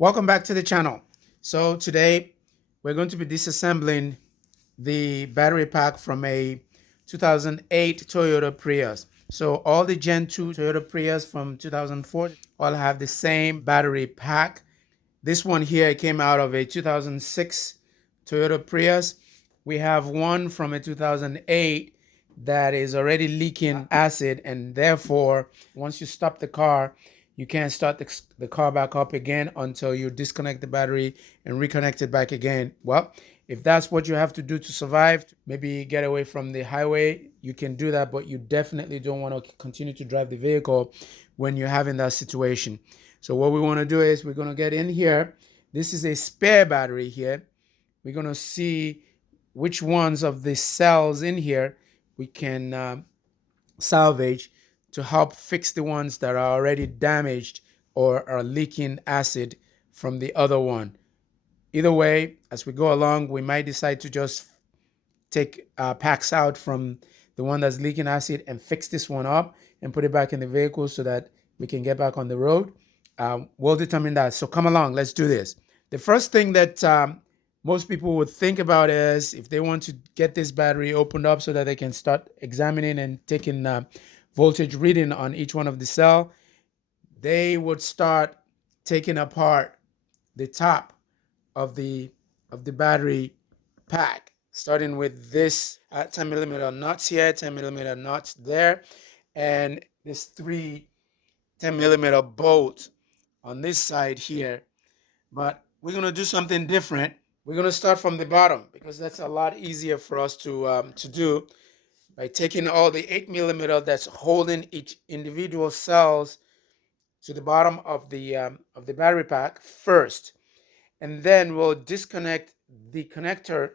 Welcome back to the channel. So today we're going to be disassembling the battery pack from a 2008 Toyota Prius. So all the Gen 2 Toyota Prius from 2004 all have the same battery pack. This one here came out of a 2006 Toyota Prius. We have one from a 2008 that is already leaking acid, and therefore once you stop the car, you can't start the car back up again until you disconnect the battery and reconnect it back again. Well, if that's what you have to do to survive, maybe get away from the highway, you can do that, but you definitely don't want to continue to drive the vehicle when you're having that situation. So what we want to do is we're going to get in here. This is a spare battery here. We're going to see which ones of the cells in here we can salvage to help fix the ones that are already damaged or are leaking acid from the other one. Either way, as we go along, we might decide to just take packs out from the one that's leaking acid and fix this one up and put it back in the vehicle so that we can get back on the road. We'll determine that. So come along, let's do this. The first thing that most people would think about is if they want to get this battery opened up so that they can start examining and taking voltage reading on each one of the cell, they would start taking apart the top of the battery pack, starting with this 10 millimeter nuts here, 10 millimeter nuts there, and this 10 millimeter bolt on this side here. But we're going to do something different. We're going to start from the bottom because that's a lot easier for us to do by taking all the 8 millimeter that's holding each individual cells to the bottom of the battery pack first, and then we'll disconnect the connector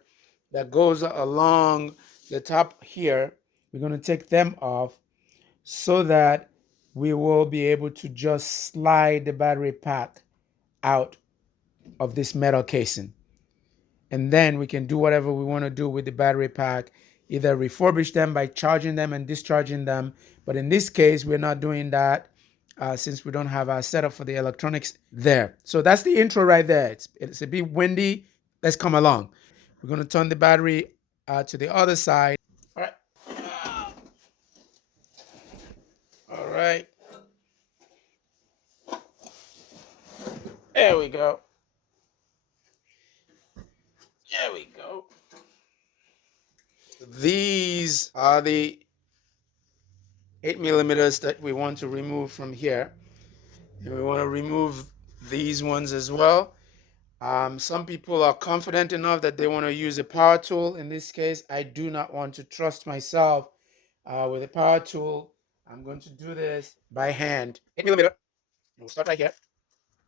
that goes along the top here. We're going to take them off so that we will be able to just slide the battery pack out of this metal casing. And then we can do whatever we want to do with the battery pack, either refurbish them by charging them and discharging them. But in this case, we're not doing that since we don't have our setup for the electronics there. So that's the intro right there. It's a bit windy. Let's come along. We're going to turn the battery to the other side. All right. All right. There we go. There we go. These are the 8 millimeters that we want to remove from here. And we want to remove these ones as well. Some people are confident enough that they want to use a power tool. In this case, I do not want to trust myself with a power tool. I'm going to do this by hand. 8 millimeter. We'll start right here.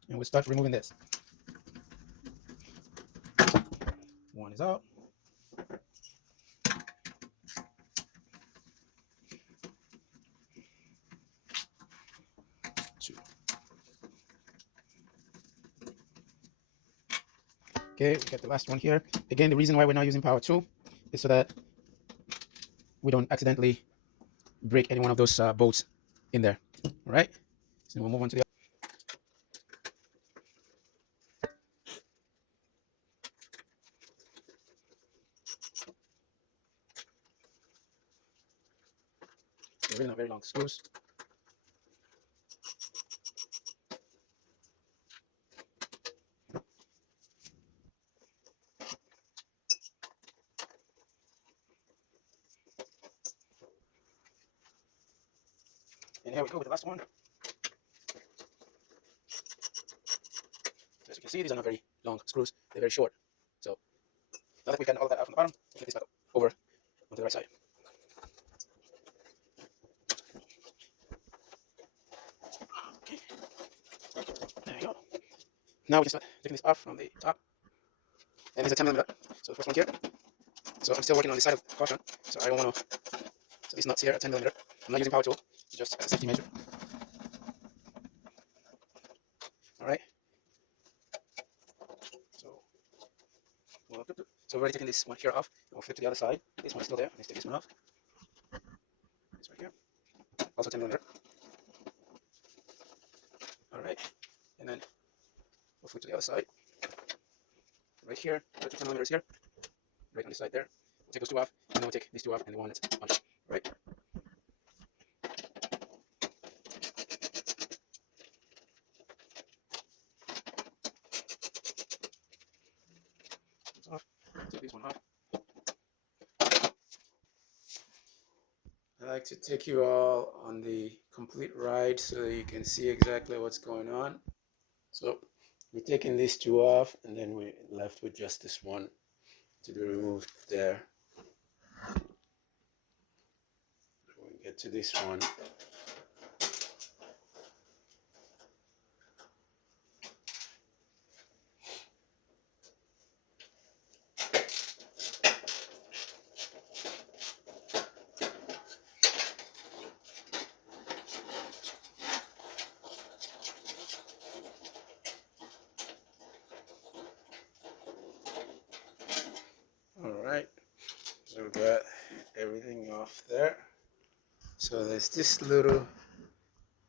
And we'll start removing this. One is out. Two. Okay, we got the last one here. Again, the reason why we're not using power tool is so that we don't accidentally break any one of those bolts in there. All right, so we'll move on to the they're really not very long screws. And here we go with the last one. So as you can see, these are not very long screws. They're very short. So now that we've gotten all of that out from the bottom, we'll flip this back over onto the right side. Okay. There you go. Now we can start taking this off from the top. And it's a 10 millimeter. So the first one here. So I'm still working on the side of caution. So I don't want to. So these nuts here are 10 millimeter. I'm not using power tool. It's just as a safety measure. All right. So we're already taking this one here off. We'll flip to the other side. This one is still there. Let's take this one off. This right here. Also 10 millimeter. All right. And then We'll flip to the other side. Right here, put the 10 millimeters here, right on the side there. We'll take those two off, and then we'll take these two off, and the one that's on it, right? It's off. Take this one off. I like to take you all on the complete ride so that you can see exactly what's going on. So we're taking these two off, and then we're left with just this one to be removed there. We get to this one. Alright, so we got everything off there. So there's this little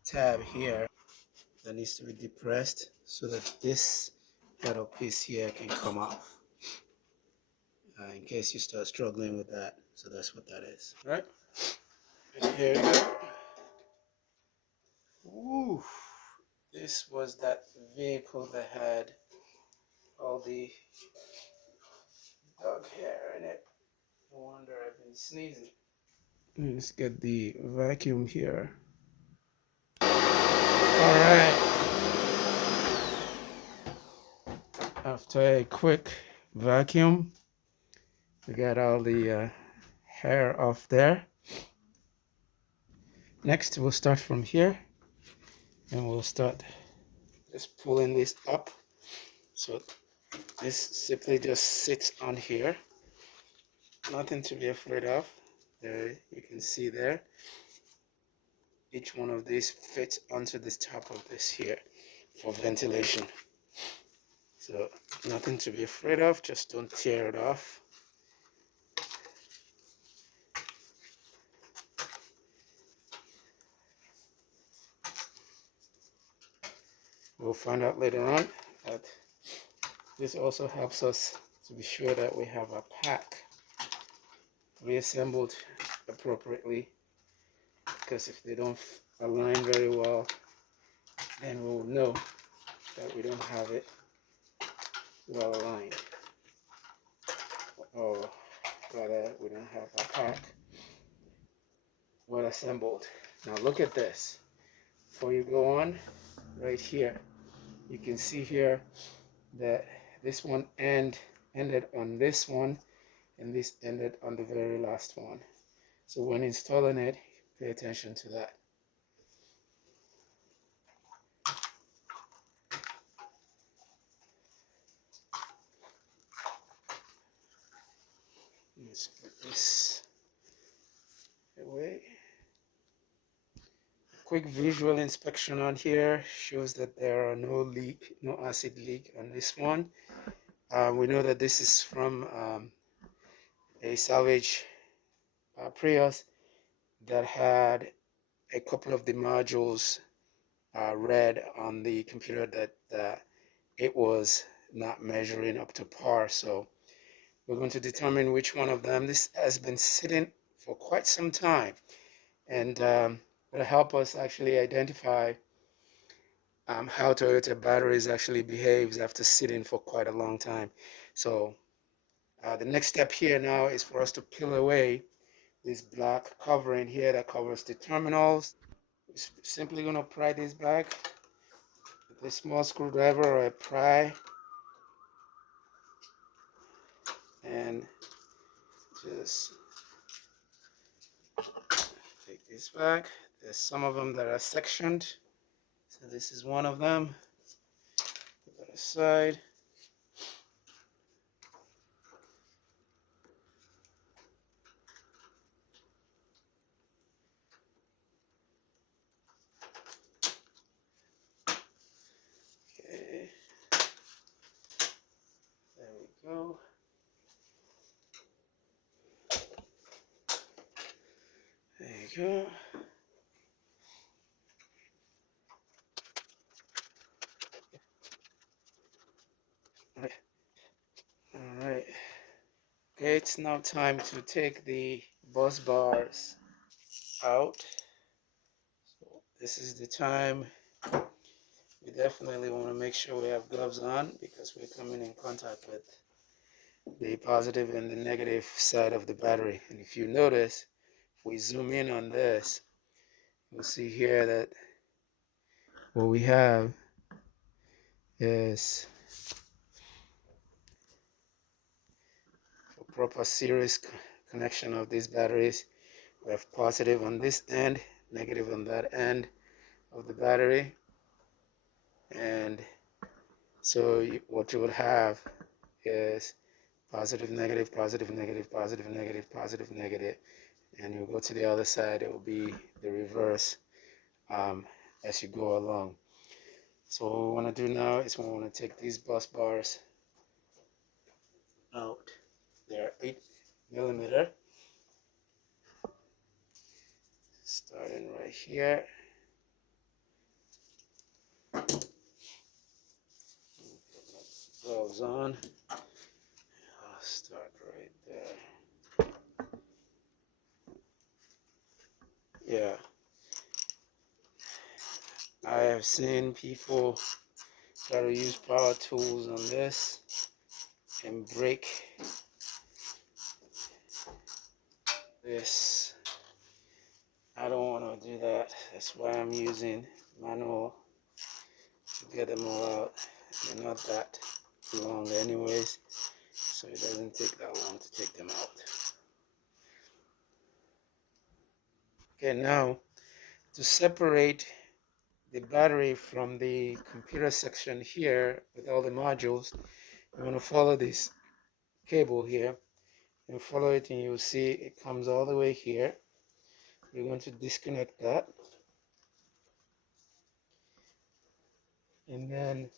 tab here that needs to be depressed so that this metal piece here can come off, in case you start struggling with that. So that's what that is. Right, and here we go. Woo! This was that vehicle that had all the dog hair in it. No wonder I've been sneezing. Let's get the vacuum here. Alright. After a quick vacuum, we got all the hair off there. Next, we'll start from here, and we'll start just pulling this up. So this simply just sits on here. Nothing to be afraid of. There, you can see there. Each one of these fits onto the top of this here for ventilation. So nothing to be afraid of, just don't tear it off. We'll find out later on that this also helps us to be sure that we have a pack reassembled appropriately, because if they don't align very well, then we'll know that we don't have it well aligned, or rather we don't have a pack well assembled. Now look at this. Before you go on, right here, you can see here that this one ended on this one, and this ended on the very last one. So when installing it, pay attention to that. Let's put this away. Quick visual inspection on here shows that there are no acid leak on this one. We know that this is from a salvage Prius that had a couple of the modules read on the computer that it was not measuring up to par. So we're going to determine which one of them. This has been sitting for quite some time, and it'll help us actually identify how Toyota batteries actually behaves after sitting for quite a long time. So the next step here now is for us to peel away this black covering here that covers the terminals. We're simply going to pry this back with a small screwdriver or a pry, and just take this back. There's some of them that are sectioned, so this is one of them. Put that aside. Okay, there we go. There you go. it's now time to take the bus bars out. So this is the time. We definitely want to make sure we have gloves on because we're coming in contact with the positive and the negative side of the battery. And if you notice, if we zoom in on this, you'll see here that what we have is a proper series connection of these batteries. We have positive on this end, negative on that end of the battery. And so what you would have is positive, negative, positive, negative, positive, negative, positive, negative. And you go to the other side, it will be the reverse as you go along. So what we want to do now is we want to take these bus bars out. They're 8mm. Starting right here. Gloves on. I'll start right there. Yeah. I have seen people try to use power tools on this and break this. I don't want to do that. That's why I'm using manual to get them all out. They're not that long anyways, so it doesn't take that long to take them out. Okay, now to separate the battery from the computer section here with all the modules, you're going to follow this cable here and follow it, and you'll see it comes all the way here. You're going to disconnect that, and then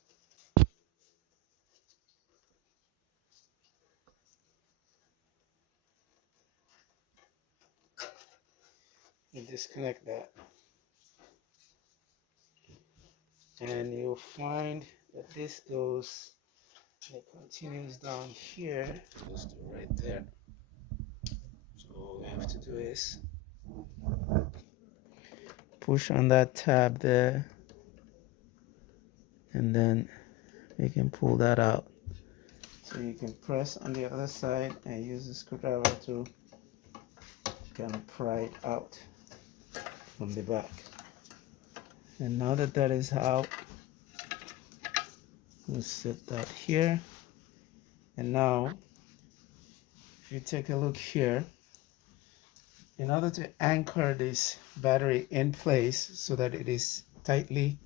you disconnect that, and you'll find that this goes, it continues down here, goes to right there. So all we have to do is push on that tab there, and then you can pull that out. So you can press on the other side and use the screwdriver to kind of pry it out from the back. And now that that is out, we'll set that here. And now, if you take a look here, in order to anchor this battery in place so that it is tightly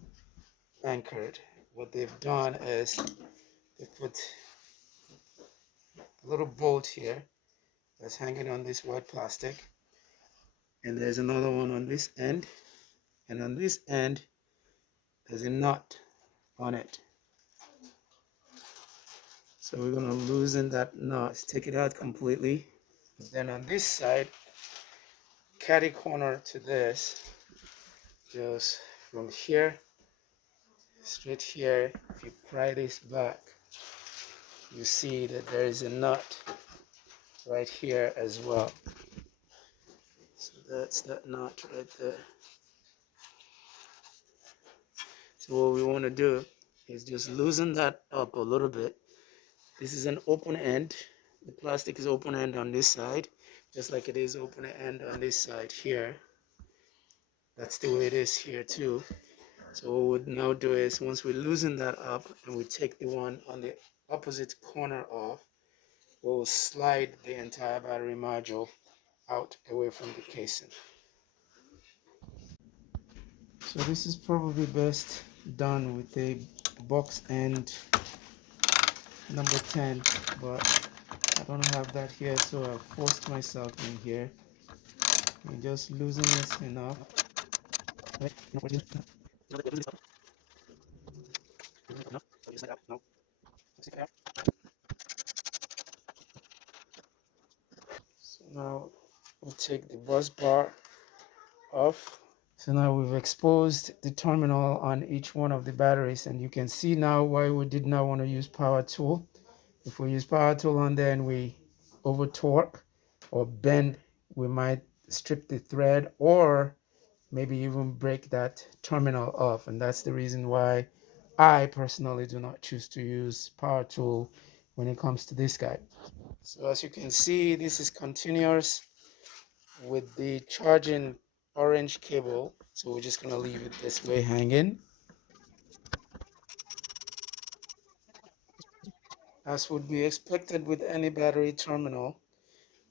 anchored, what they've done is they put a little bolt here that's hanging on this white plastic, and there's another one on this end, and on this end there's a nut on it. So we're going to loosen that nut, take it out completely. Then on this side, catty corner to this, just from here straight here, if you pry this back, you see that there is a nut right here as well. So that's that nut right there. So what we want to do is just loosen that up a little bit. This is an open end. The plastic is open end on this side, just like it is open end on this side here. That's the way it is here too. So what we'll now do is, once we loosen that up and we take the one on the opposite corner off, we'll slide the entire battery module out away from the casing. So this is probably best done with a box end number 10, but I don't have that here, so I forced myself in here. And just loosen this enough. So now we'll take the bus bar off. So now we've exposed the terminal on each one of the batteries, and you can see now why we did not want to use power tool. If we use power tool on there and we over torque or bend, we might strip the thread or maybe even break that terminal off. And that's the reason why I personally do not choose to use power tool when it comes to this guy. So as you can see, this is continuous with the charging orange cable. So we're just gonna leave it this way hanging. As would be expected with any battery terminal,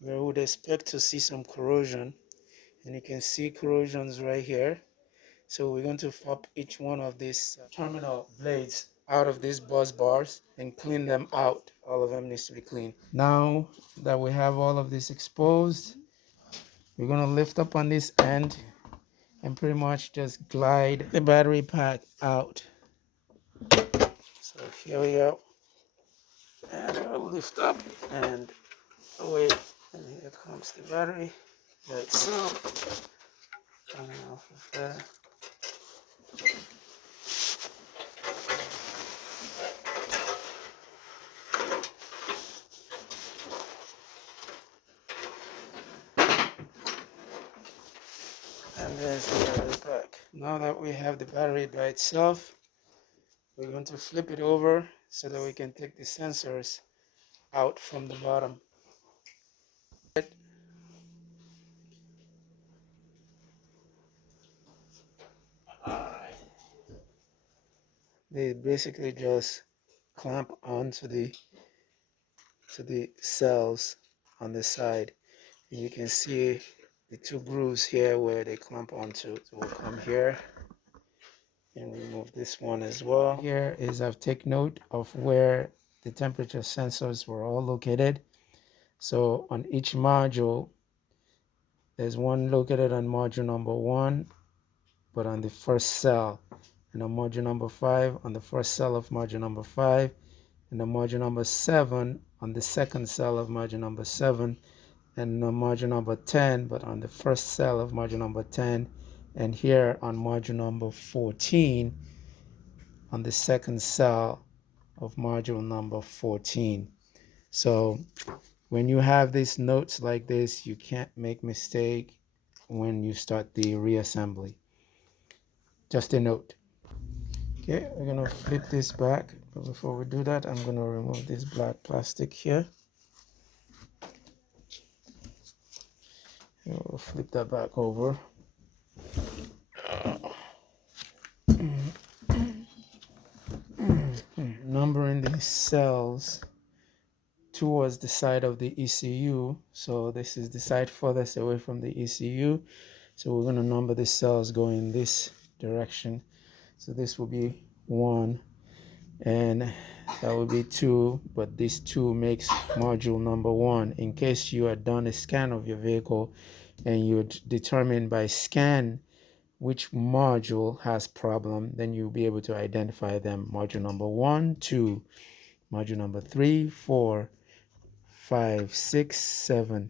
we would expect to see some corrosion, and you can see corrosions right here. So we're going to pop each one of these terminal blades out of these bus bars and clean them out. All of them needs to be cleaned. Now that we have all of this exposed, we're going to lift up on this end and pretty much just glide the battery pack out. So here we go. And I'll lift up and away. And here comes the battery by itself. Coming off of there. And there's the battery pack. Now that we have the battery by itself, we're going to flip it over so that we can take the sensors out from the bottom. They basically just clamp onto the cells on the side. And you can see the two grooves here where they clamp onto. So we'll come here and remove this one as well. Here is I've taken note of where the temperature sensors were all located. So on each module, there's one located on module number 1, but on the first cell, and on module number 5 on the first cell of module number 5, and on module number 7 on the second cell of module number 7, and on module number 10 but on the first cell of module number 10, and here on module number 14 on the second cell of module number 14. So when you have these notes like this, you can't make mistake when you start the reassembly. Just a note. Okay, we're gonna flip this back, but before we do that, I'm gonna remove this black plastic here. And we'll flip that back over. Numbering these cells towards the side of the ECU. So this is the side furthest away from the ECU. So we're going to number the cells going this direction. So this will be 1 and that will be 2, but this 2 makes module number 1. In case you had done a scan of your vehicle and you would determine by scan which module has problem, then you'll be able to identify them. Module number 1, 2, module number 3, 4, 5, 6, 7,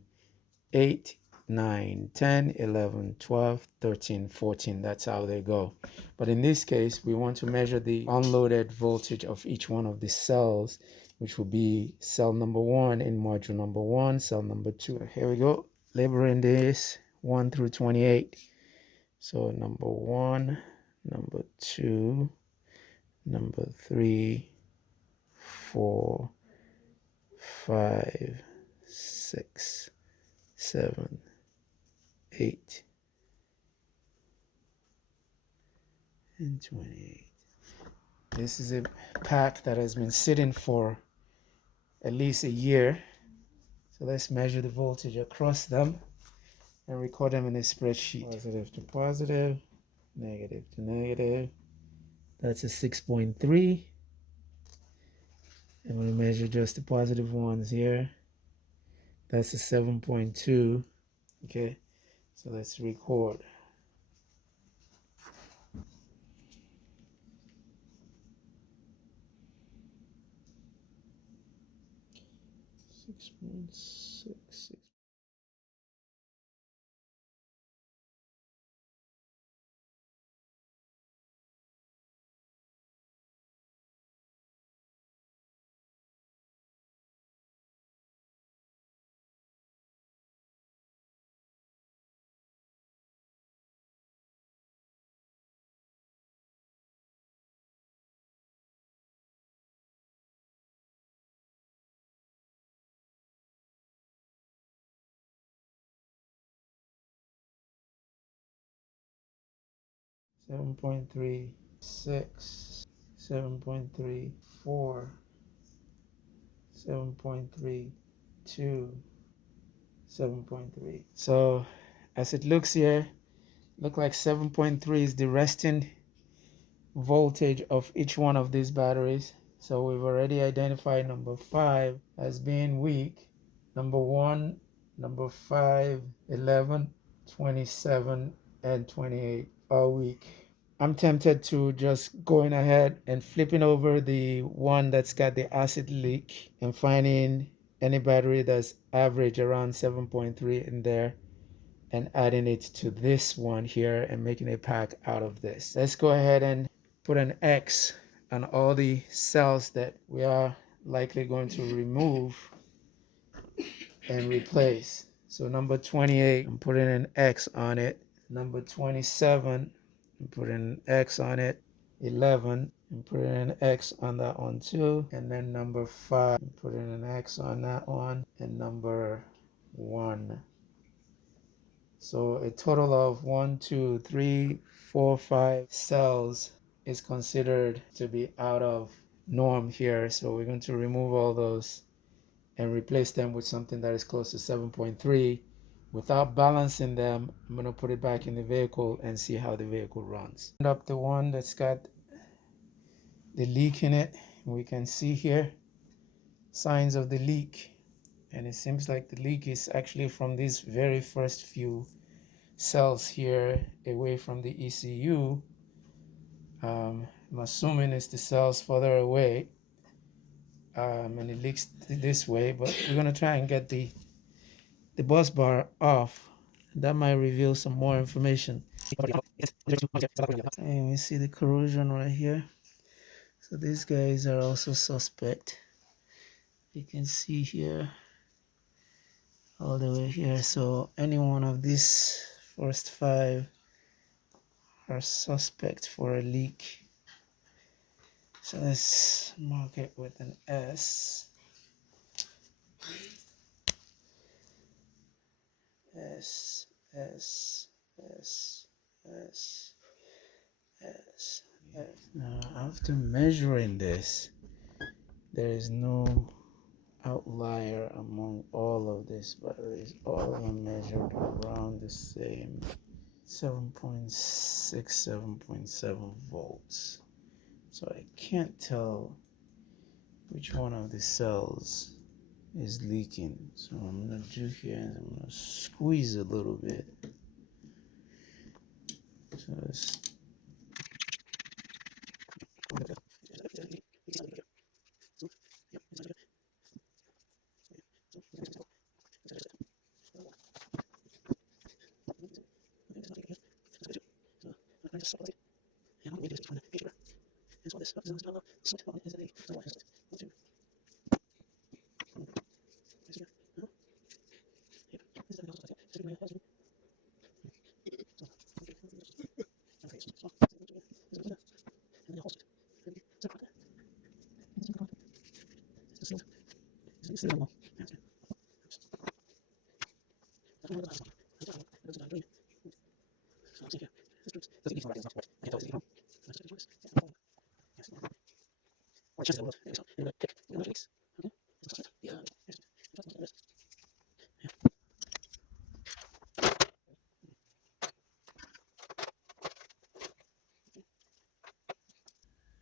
8, 9, 10, 11, 12, 13, 14. That's how they go. But in this case, we want to measure the unloaded voltage of each one of the cells, which will be cell number 1 in module number 1, cell number 2. Here we go. Labeling this 1 through 28. So number 1, number 2, number 3, 4, 5, 6, 7, 8, and 28. This is a pack that has been sitting for at least a year. So let's measure the voltage across them and record them in a spreadsheet. Positive to positive, negative to negative. That's a 6.3. I'm going to measure just the positive ones here. That's a 7.2. Okay, so let's record. 6.66. 7.36, 7.34, 7.32, 7.3. So as it looks here, look like 7.3 is the resting voltage of each one of these batteries. So we've already identified number 5 as being weak, number 1, number 5, 11, 27, and 28 are weak. I'm tempted to just going ahead and flipping over the one that's got the acid leak and finding any battery that's average around 7.3 in there and adding it to this one here and making a pack out of this. Let's go ahead and put an X on all the cells that we are likely going to remove and replace. So number 28, I'm putting an X on it. Number 27, I'm putting an X on it. 11, I'm putting an X on that one too. And then number 5, I'm putting an X on that one. And number 1. So a total of 1, 2, 3, 4, 5 cells is considered to be out of norm here. So we're going to remove all those and replace them with something that is close to 7.3. Without balancing them, I'm going to put it back in the vehicle and see how the vehicle runs. Up the one that's got the leak in it. We can see here signs of the leak. And it seems like the leak is actually from these very first few cells here away from the ECU. I'm assuming it's the cells further away, and it leaks this way, but we're going to try and get the bus bar off. That might reveal some more information. And we see the corrosion right here. So these guys are also suspect. You can see here all the way here. So any one of these first 5 are suspect for a leak. So let's mark it with an S. S, S, S, S, S, S. Now, after measuring this, there is no outlier among all of these batteries. All of them measured around the same 7.6, 7.7 volts. So I can't tell which one of the cells is leaking. So I'm gonna do here is I'm gonna squeeze a little bit. So it's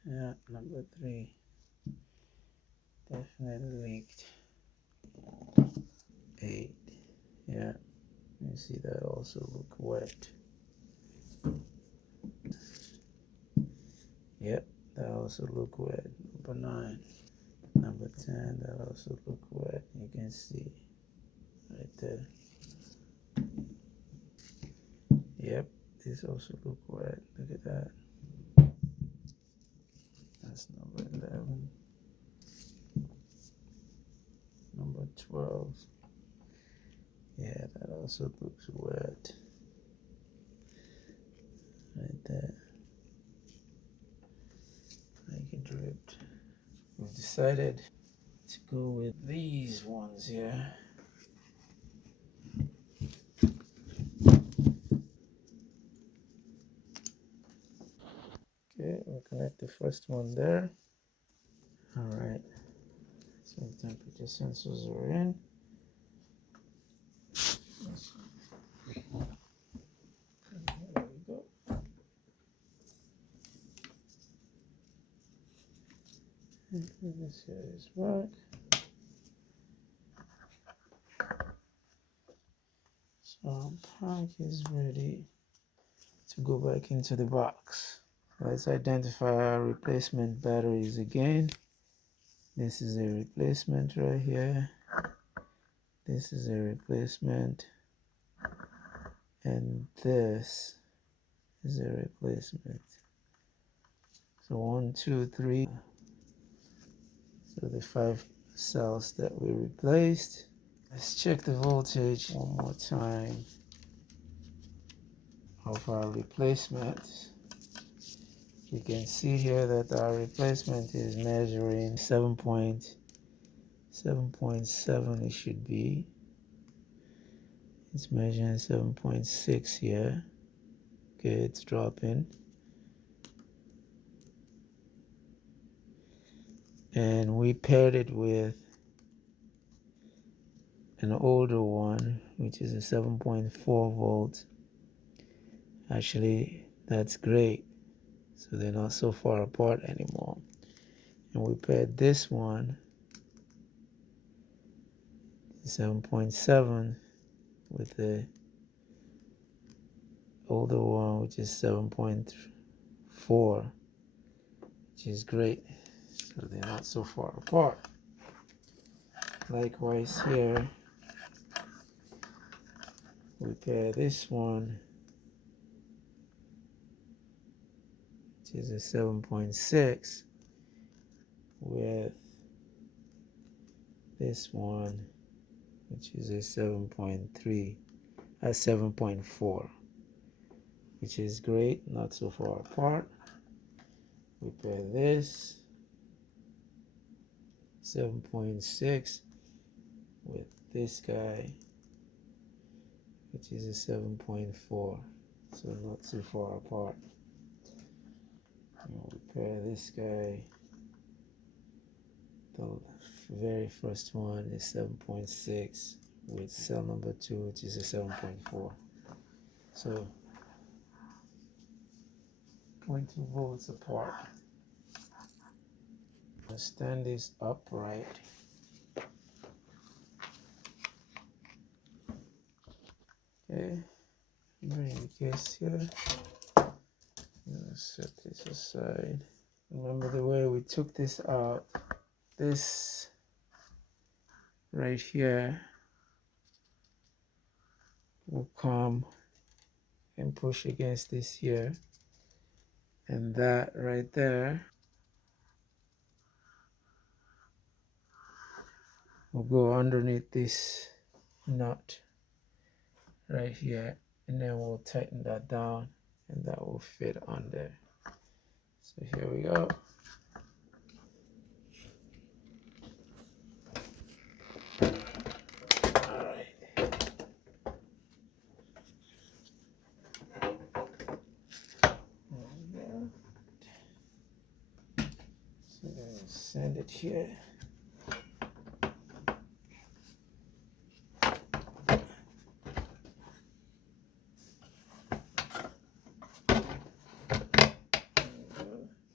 yeah, number 3 definitely leaked. 8, yeah, you see that also look wet. Yep, that also look wet. Number 9, number 10, that also look wet. You can see right there. Yep, this also look wet. Look at that. That's number 11. Number 12. Yeah, that also looks wet. Right there. Like it dripped. We've decided to go with these ones here. connect the first one there. All right, so the temperature sensors are in. There we go. This here is back. So pack is ready to go back into the box. Let's identify our replacement batteries again. This is a replacement right here. This is a replacement. And this is a replacement. So 1, 2, 3. So the 5 cells that we replaced. Let's check the voltage one more time of our replacement. You can see here that our replacement is measuring 7.7 it should be. It's measuring 7.6 here. Okay, it's dropping. And we paired it with an older one, which is a 7.4 volt. Actually, that's great. So they're not so far apart anymore. And we paired this one, 7.7, with the older one, which is 7.4, which is great. So they're not so far apart. Likewise here, we pair this one, which is a 7.6, with this one, which is a 7.4, which is great, not so far apart. We pair this 7.6 with this guy, which is a 7.4, so not too far apart. And we pair this guy, the very first one is 7.6 with cell number 2, which is a 7.4. So 0.2 volts apart. I'll stand this upright. Okay, bring the case here. Set this aside. Remember the way we took this out. This right here will come and push against this here, and that right there will go underneath this nut right here, and then we'll tighten that down, and that will fit on there. So here we go. All right. There we go. So then send it here.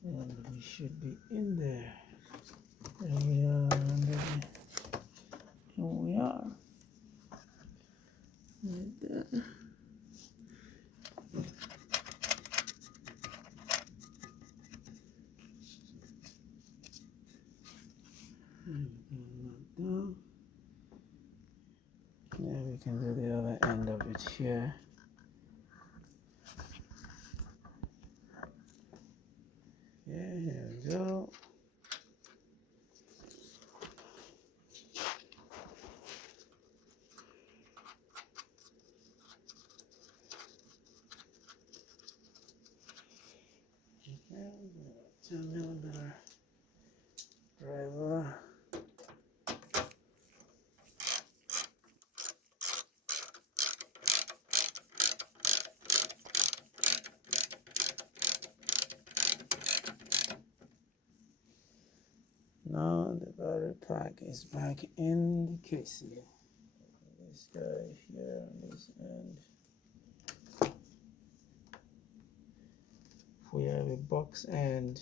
And we should be in there. There we are. Here we are. Right there. Now we can do the other end of it here. Yeah, here we go. Okay, 10mm driver. pack is back in the case here. This guy here on this end. We have a box end,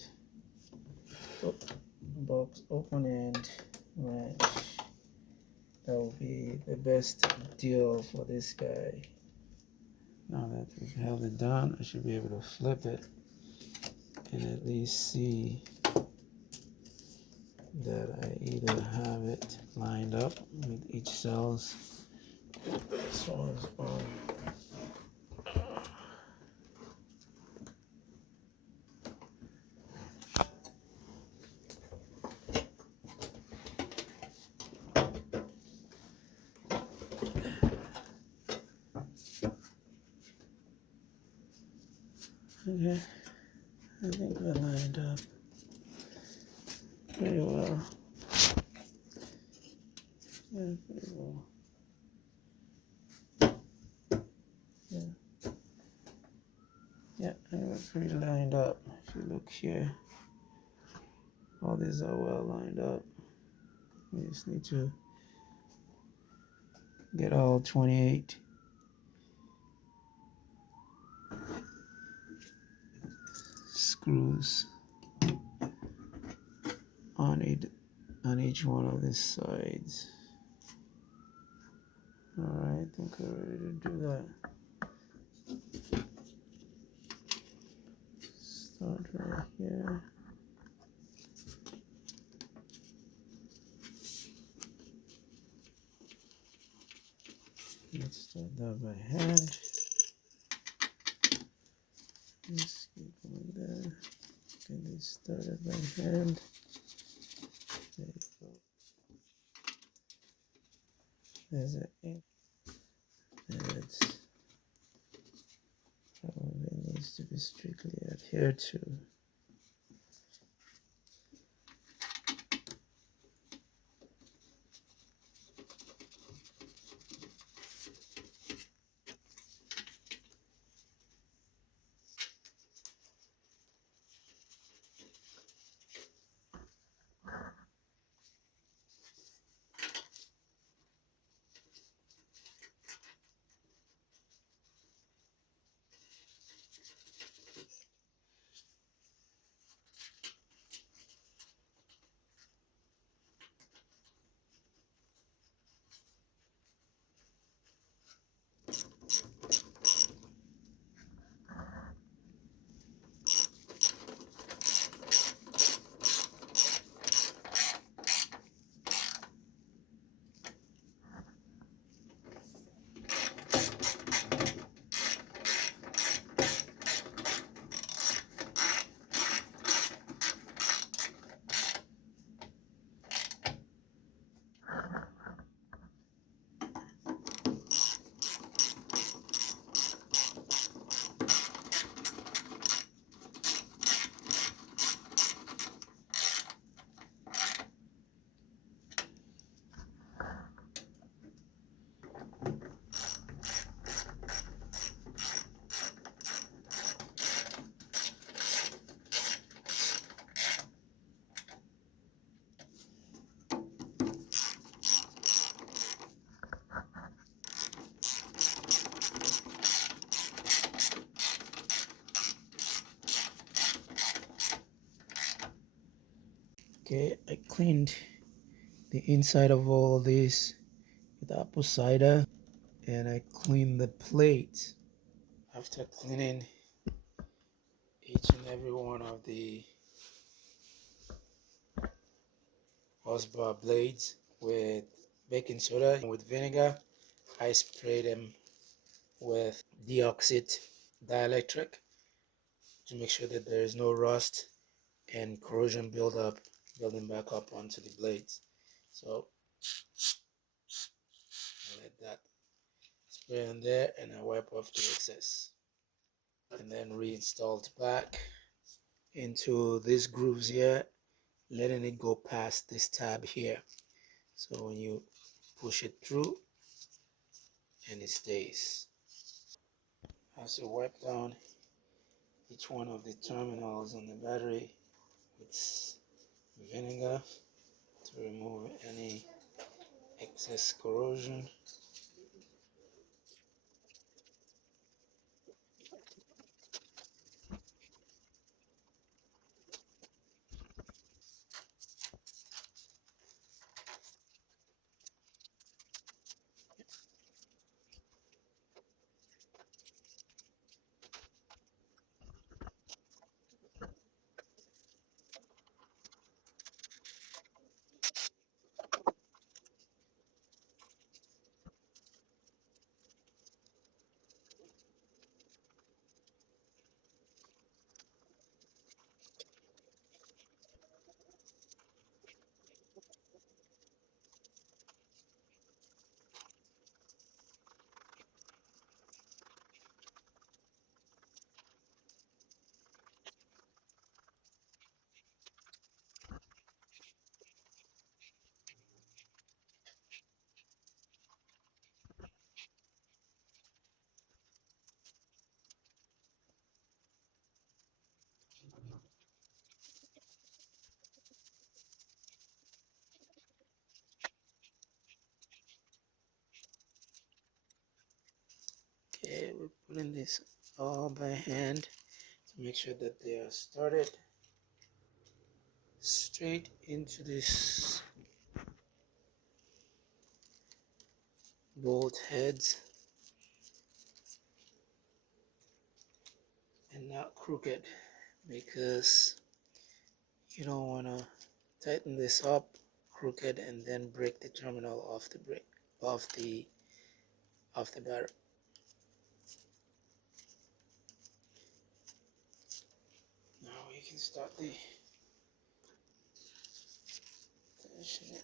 box open end wrench. That will be the best deal for this guy. Now that we've held it down, I should be able to flip it and at least see that I either have it lined up with each cells. This one's on. Okay, I think we're lined up pretty well. Yeah, pretty well. Yeah, I think we're pretty lined up. If you look here, all these are well lined up. We just need to get all 28 screws on each one of these sides. Alright, I think we're ready to do that. Start right here. Let's start that by hand. Let's keep going there. Get this started by hand. There you go. There's an ink. It probably needs to be strictly adhered to. Okay, I cleaned the inside of all this with apple cider, and I cleaned the plate. After cleaning each and every one of the horsebar blades with baking soda and with vinegar, I sprayed them with deoxit dielectric to make sure that there is no rust and corrosion building back up onto the blades. So I let that spray on there and I wipe off the excess and then reinstall it back into these grooves here, letting it go past this tab here. So when you push it through and it stays. I also wipe down each one of the terminals on the battery with vinegar to to remove any excess corrosion. Okay, we're putting this all by hand to make sure that they are started straight into this bolt heads and not crooked, because you don't want to tighten this up crooked and then break the terminal off the brake off the battery. Now we can start the tensioning.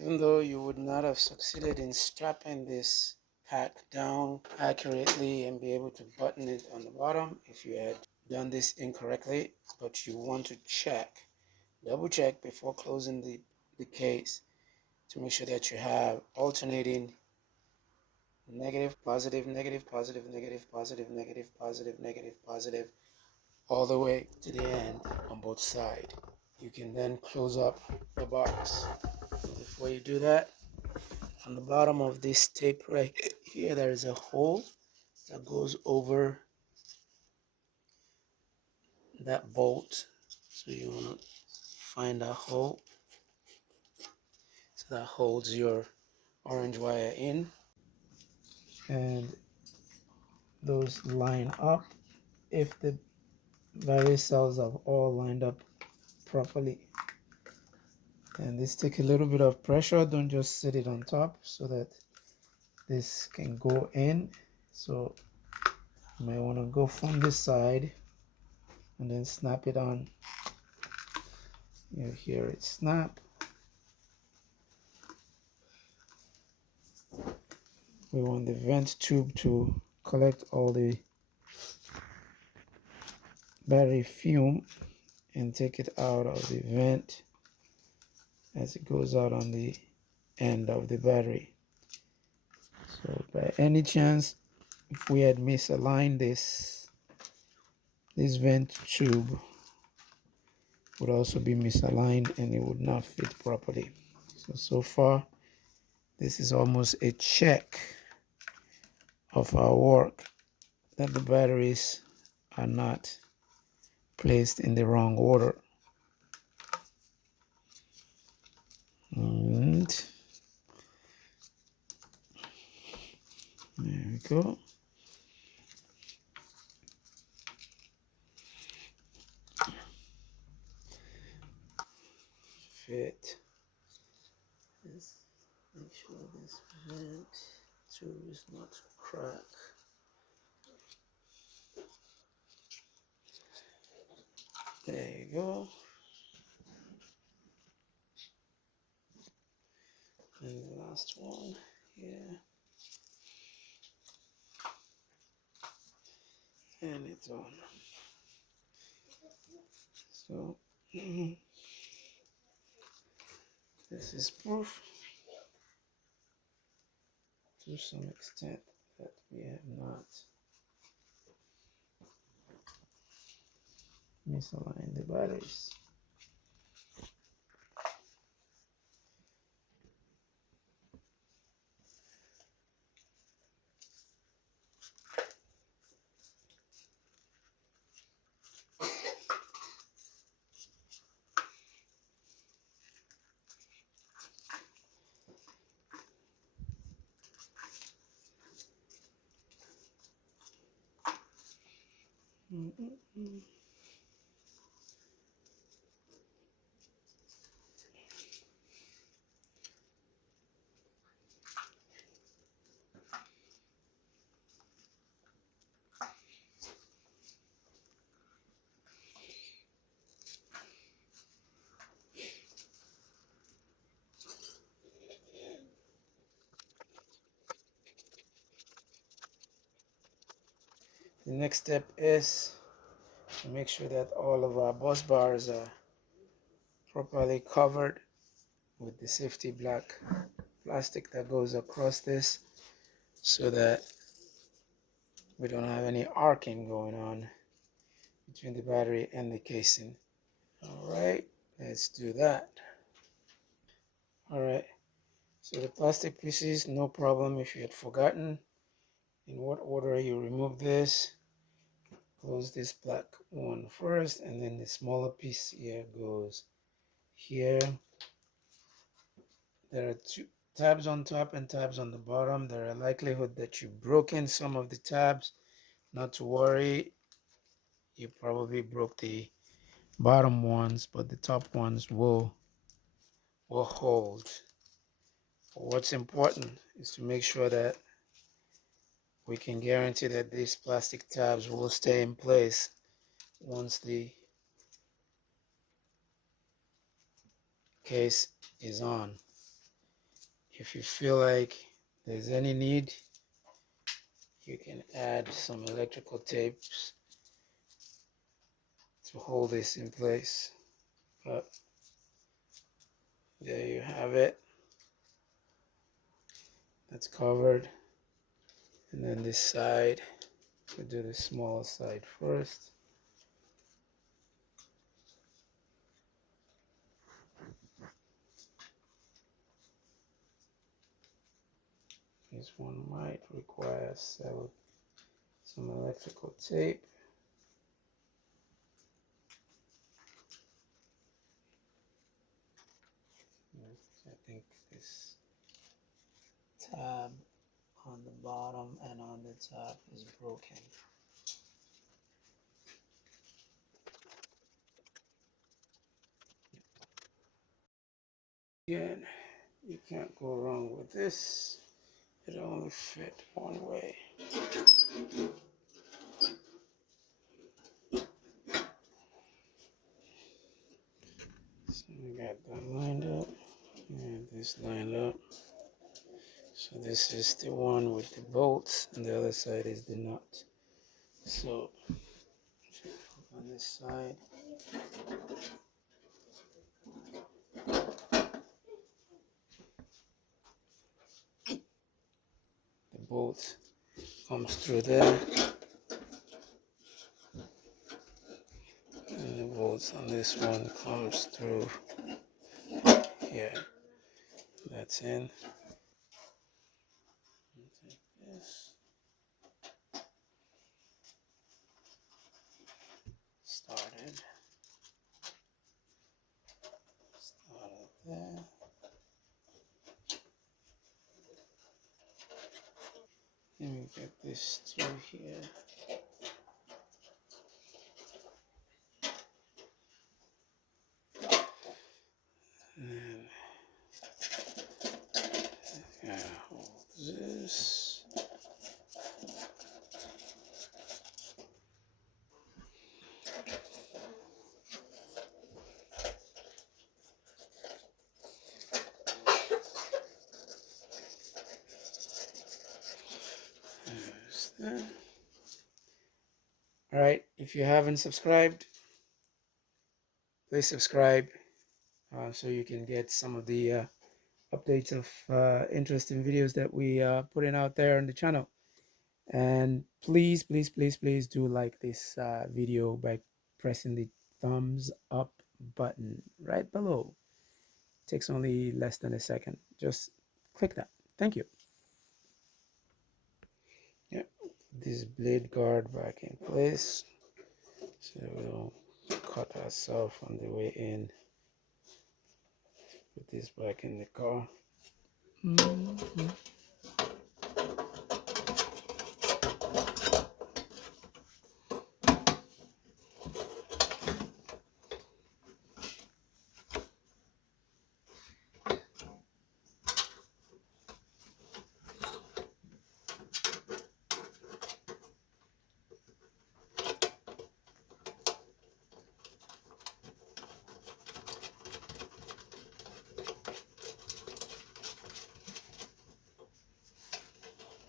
Even though you would not have succeeded in strapping this pack down accurately and be able to button it on the bottom if you had done this incorrectly, but you want to double check before closing the case to make sure that you have alternating negative, positive, negative, positive, negative, positive, negative, positive, negative, positive, all the way to the end on both sides. You can then close up the box. Before you do that, on the bottom of this tape right here, there is a hole that goes over that bolt. So you want to find that hole so that holds your orange wire in, and those line up if the various cells have all lined up properly. And this take a little bit of pressure, don't just sit it on top, so that this can go in. So You might want to go from this side and then snap it on. You hear it snap. We want the vent tube to collect all the battery fume and take it out of the vent as it goes out on the end of the battery. So by any chance, if we had misaligned this vent tube would also be misaligned and it would not fit properly. So far this is almost a check of our work that the batteries are not placed in the wrong order. And there we go. Fit. Let's make sure this vent tube is not cracked. There you go. And the last one here. And it's on. So this is proof to some extent that we have not misaligned the batteries. The next step is to make sure that all of our bus bars are properly covered with the safety black plastic that goes across this so that we don't have any arcing going on between the battery and the casing. Alright, let's do that. Alright, so the plastic pieces, no problem if you had forgotten in what order you remove this. Close this black one first, and then the smaller piece here goes here. There are two tabs on top and tabs on the bottom. There are likelihood that you've broken some of the tabs. Not to worry, you probably broke the bottom ones, but the top ones will hold. What's important is to make sure that we can guarantee that these plastic tabs will stay in place once the case is on. If you feel like there's any need, you can add some electrical tapes to hold this in place. But there you have it. That's covered. And then this side, we'll do the smaller side first. This one might require some electrical tape. I think this tab on the bottom and on the top is broken. Again, you can't go wrong with this. It only fit one way. I got that lined up and this lined up. So this is the one with the bolts and the other side is the nut. So on this side, the bolt comes through there, and the bolts on this one comes through here. That's in. Take this. Started there. Let me get this through here. And then hold this. There's that. All right, if you haven't subscribed, please subscribe so you can get some of the updates of interesting videos that we are putting out there on the channel. And please do like this video by pressing the thumbs up button right below. It takes only less than a second. Just click that. Thank you. Yeah, this blade guard back in place so we don't cut ourselves on the way in. Put this back in the car.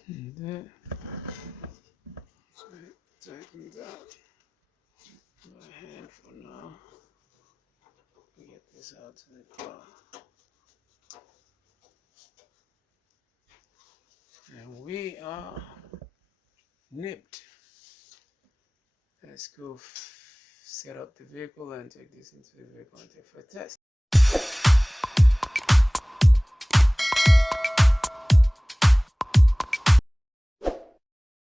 And that, tighten that by hand for now. Get this out to the car. And we are nipped. Let's go set up the vehicle and take this into the vehicle and take for a test.